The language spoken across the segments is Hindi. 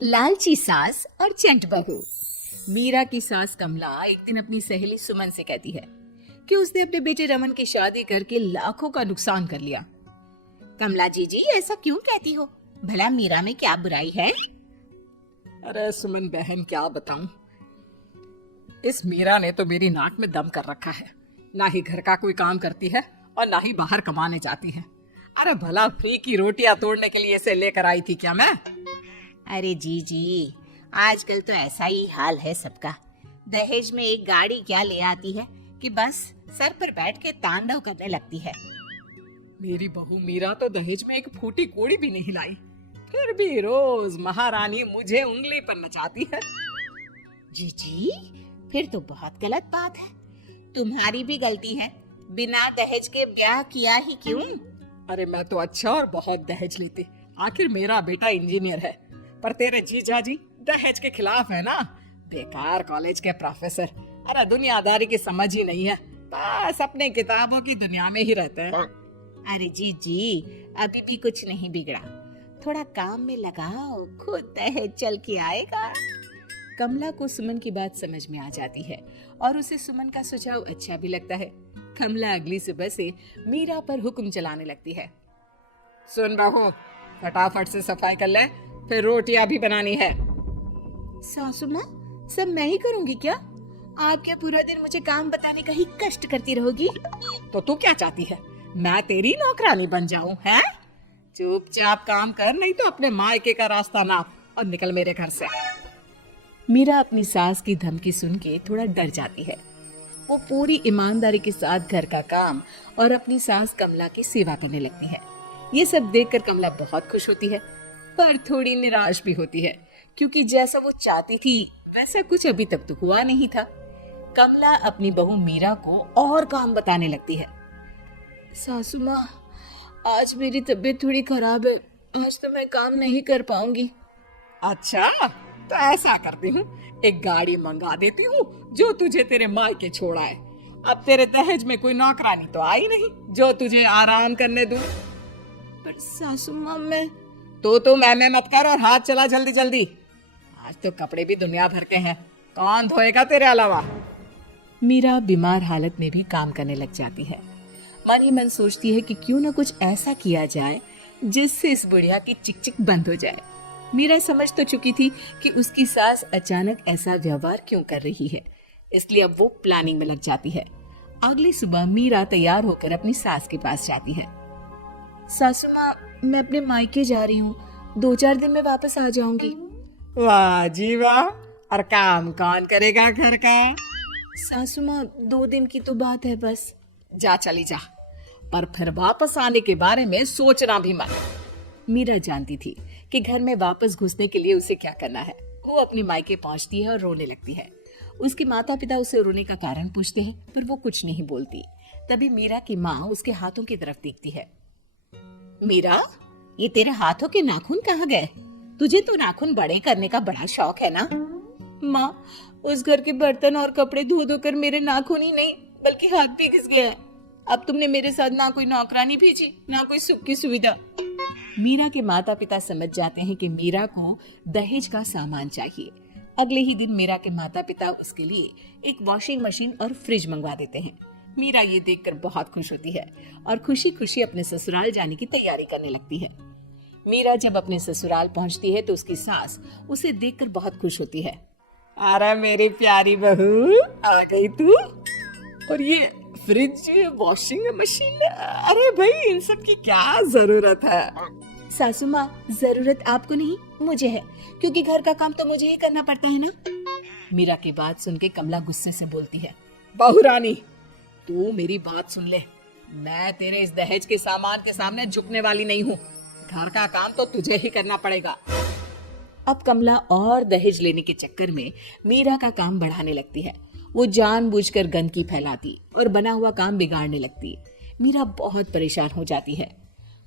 लालची सास और चंट बहू। मीरा की सास कमला एक दिन अपनी सहेली सुमन से कहती है कि उसने अपने बेटे रमन की शादी करके लाखों का नुकसान कर लिया। कमला जी ऐसा क्यों कहती हो? भला मीरा में क्या बुराई है? अरे सुमन बहन क्या बताऊं, इस मीरा ने तो मेरी नाक में दम कर रखा है। ना ही घर का कोई काम करती है और ना ही बाहर कमाने जाती है। अरे भला फ्री की रोटियां तोड़ने के लिए इसे लेकर आई थी क्या मैं? अरे जी आजकल तो ऐसा ही हाल है सबका। दहेज में एक गाड़ी क्या ले आती है कि बस सर पर बैठ के तांडव करने लगती है। मेरी बहू मीरा तो दहेज में एक फूटी कोड़ी भी नहीं लाई, फिर भी रोज महारानी मुझे उंगली पर नचाती है। जी फिर तो बहुत गलत बात है। तुम्हारी भी गलती है, बिना दहेज के ब्याह किया ही क्यों? अरे मैं तो अच्छा और बहुत दहेज लेती, आखिर मेरा बेटा इंजीनियर है। पर तेरे जीजा जी दहेज के खिलाफ है ना, बेकार कॉलेज के प्रोफेसर। अरे दुनियादारी की समझ ही नहीं है, बस अपने किताबों की दुनिया में ही रहते हैं। अरे जी अभी भी कुछ नहीं बिगड़ा, थोड़ा काम में लगाओ, खुद दहेज चल के आएगा। कमला को सुमन की बात समझ में आ जाती है और उसे सुमन का सुझाव अच्छा भी लगता है। कमला अगली सुबह से मीरा पर हुक्म चलाने लगती है। सुन बहू, फटाफट से सफाई कर ले, फिर रोटियां भी बनानी है। सासू माँ, सब मैं ही करूंगी क्या? आप क्या पूरा दिन मुझे काम बताने का ही कष्ट करती रहोगी? तो तू क्या चाहती है, मैं तेरी नौकरानी बन जाऊं? हैं? चुपचाप काम कर, नहीं तो अपने मायके का रास्ता नाप और निकल मेरे घर से। मीरा अपनी सास की धमकी सुन के थोड़ा डर जाती है। वो पूरी ईमानदारी के साथ घर का काम और अपनी सास कमला की सेवा करने लगती है। ये सब देखकर कमला बहुत खुश होती है, पर थोड़ी निराश भी होती है, क्योंकि जैसा वो चाहती थी वैसा कुछ अभी तक तो हुआ नहीं था। कमला अपनी बहू मीरा को और काम बताने लगती है। सासू माँ, आज मेरी तबीयत थोड़ी खराब है, आज तो मैं काम नहीं कर पाऊंगी। अच्छा, तो ऐसा करती हूँ, एक गाड़ी मंगा देती हूँ जो तुझे तेरे मायके छोड़ाए। अब तेरे दहेज में कोई नौकरानी तो आई नहीं जो तुझे आराम करने दूं। पर सासू माँ, मैं तो मैं मत कर और हाथ चला जल्दी जल्दी। आज तो कपड़े भी दुनिया भर के हैं, कौन धोएगा तेरे अलावा? मीरा बीमार हालत में भी काम करने लग जाती है। मन ही मन सोचती है कि क्यों न कुछ ऐसा किया जाए जिससे इस बुढ़िया की चिक बंद हो जाए। मीरा समझ तो चुकी थी कि उसकी सास अचानक ऐसा व्यवहार क्यों कर रही है, इसलिए अब वो प्लानिंग में लग जाती है। अगली सुबह मीरा तैयार होकर अपनी सास के पास जाती है। सासू माँ, मैं अपने मायके जा रही हूँ, 2-4 दिन में वापस आ जाऊंगी। वाह जी वाह, और काम कौन करेगा घर का? सासू माँ, 2 दिन की तो बात है बस। जा चली जा, पर फिर वापस आने के बारे में सोचना भी मत। मीरा जानती थी कि घर में वापस घुसने के लिए उसे क्या करना है। वो अपने मायके पहुंचती है और रोने लगती है। उसके माता पिता उसे रोने का कारण पूछते हैं, पर वो कुछ नहीं बोलती। तभी मीरा की माँ उसके हाथों की तरफ देखती है। मीरा, ये तेरे हाथों के नाखून कहाँ गए? तुझे तो नाखून बड़े करने का बड़ा शौक है ना? माँ, उस घर के बर्तन और कपड़े धो कर मेरे नाखून ही नहीं बल्कि हाथ भी घिस गए हैं। अब तुमने मेरे साथ ना कोई नौकरानी भेजी, ना कोई सुख की सुविधा। मीरा के माता पिता समझ जाते हैं कि मीरा को दहेज का सामान चाहिए। अगले ही दिन मीरा के माता पिता उसके लिए एक वॉशिंग मशीन और फ्रिज मंगवा देते हैं। मीरा ये देखकर बहुत खुश होती है और खुशी खुशी अपने ससुराल जाने की तैयारी करने लगती है। मीरा जब अपने ससुराल पहुंचती है तो उसकी सास उसे देखकर बहुत खुश होती है। अरे मेरी प्यारी बहू, आ गई तू? और ये फ्रिज, वॉशिंग मशीन, अरे भाई इन सब की क्या जरूरत है? सासू माँ, जरूरत आपको नहीं मुझे है, क्योंकि घर का काम तो मुझे ही करना पड़ता है ना। मीरा की बात सुन के कमला गुस्से से बोलती है। बहू रानी, तू मेरी बात सुन ले, मैं तेरे इस दहेज के सामान के सामने झुकने वाली नहीं हूँ। घर का काम तो तुझे ही करना पड़ेगा। अब कमला और दहेज लेने के चक्कर में मीरा का काम बढ़ाने लगती है। वो जानबूझकर गंदगी फैलाती और बना हुआ काम बिगाड़ने लगती। मीरा बहुत परेशान हो जाती है।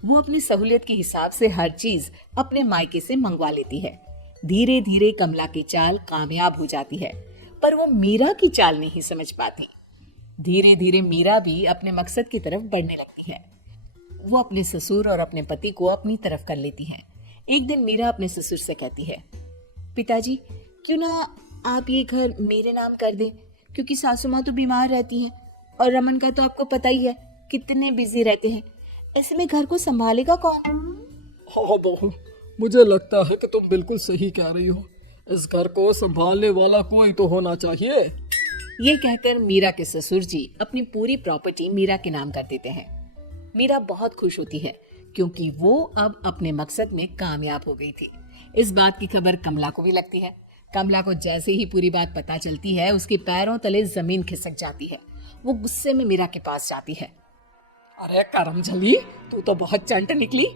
वो अपनी सहूलियत के हिसाब से हर चीज अपने मायके से मंगवा लेती है। धीरे धीरे कमला की चाल कामयाब हो जाती है, पर वो मीरा की चाल नहीं समझ पाती। धीरे धीरे मीरा भी अपने मकसद की तरफ बढ़ने लगती है। वो अपने ससुर और अपने पति को अपनी तरफ कर लेती है। एक दिन मीरा अपने ससुर से कहती है, पिताजी, क्यों ना आप ये घर मेरे नाम कर दें, क्योंकि सासू माँ तो बीमार रहती हैं और रमन का तो आपको पता ही है कितने बिजी रहते हैं। ऐसे में घर को संभालेगा कौन? हाँ बहू, मुझे लगता है कि तुम बिल्कुल सही कह रही हो। इस घर को संभालने वाला कोई तो होना चाहिए। ये कहकर मीरा के ससुर जी अपनी पूरी प्रॉपर्टी मीरा के नाम कर देते हैं। मीरा बहुत खुश होती है क्योंकि वो अब अपने मकसद में कामयाब हो गई थी। इस बात की खबर कमला को भी लगती है। कमला को जैसे ही पूरी बात पता चलती है, उसके पैरों तले जमीन खिसक जाती है। वो गुस्से में मीरा के पास जाती है। अरे करमझली, तू तो बहुत चंट निकली।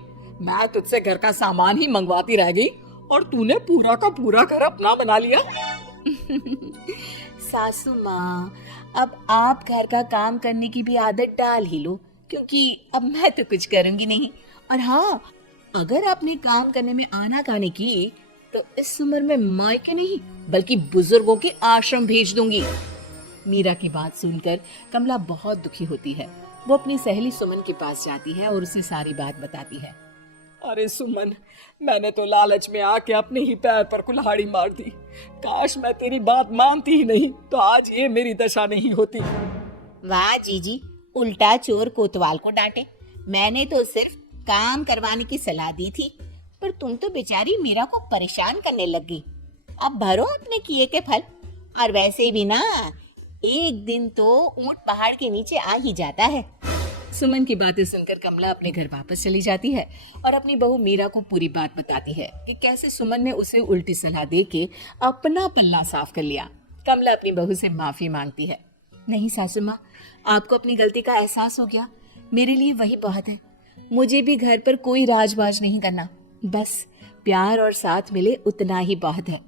मैं तुझसे घर का सामान ही मंगवाती रह गई और तूने पूरा का पूरा घर अपना बना लिया। सासू माँ, अब आप घर का काम करने की भी आदत डाल ही लो, क्योंकि अब मैं तो कुछ करूंगी नहीं। और हाँ, अगर आपने काम करने में आनाकानी की तो इस उम्र में मायके नहीं बल्कि बुजुर्गों के आश्रम भेज दूंगी। मीरा की बात सुनकर कमला बहुत दुखी होती है। वो अपनी सहेली सुमन के पास जाती है और उसे सारी बात बताती है। अरे सुमन, मैंने तो लालच में आके अपने ही पैर पर कुल्हाड़ी मार दी। काश मैं तेरी बात मानती ही नहीं तो आज ये मेरी दशा नहीं होती। वाह जीजी, उल्टा चोर कोतवाल को डांटे। मैंने तो सिर्फ काम करवाने की सलाह दी थी, पर तुम तो बेचारी मीरा को परेशान करने लग गई। अब भरो अपने किए के फल। और वैसे भी ना, एक दिन तो ऊंट पहाड़ के नीचे आ ही जाता है। सुमन की बातें सुनकर कमला अपने घर वापस चली जाती है और अपनी बहू मीरा को पूरी बात बताती है कि कैसे सुमन ने उसे उल्टी सलाह देके अपना पल्ला साफ कर लिया। कमला अपनी बहू से माफी मांगती है। नहीं सासू माँ, आपको अपनी गलती का एहसास हो गया, मेरे लिए वही बहुत है। मुझे भी घर पर कोई राजबाज नहीं करना, बस प्यार और साथ मिले उतना ही बहुत है।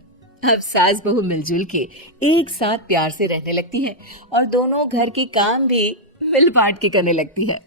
अब सास बहू मिलजुल के एक साथ प्यार से रहने लगती है और दोनों घर के काम भी मिल बांट के करने लगती है।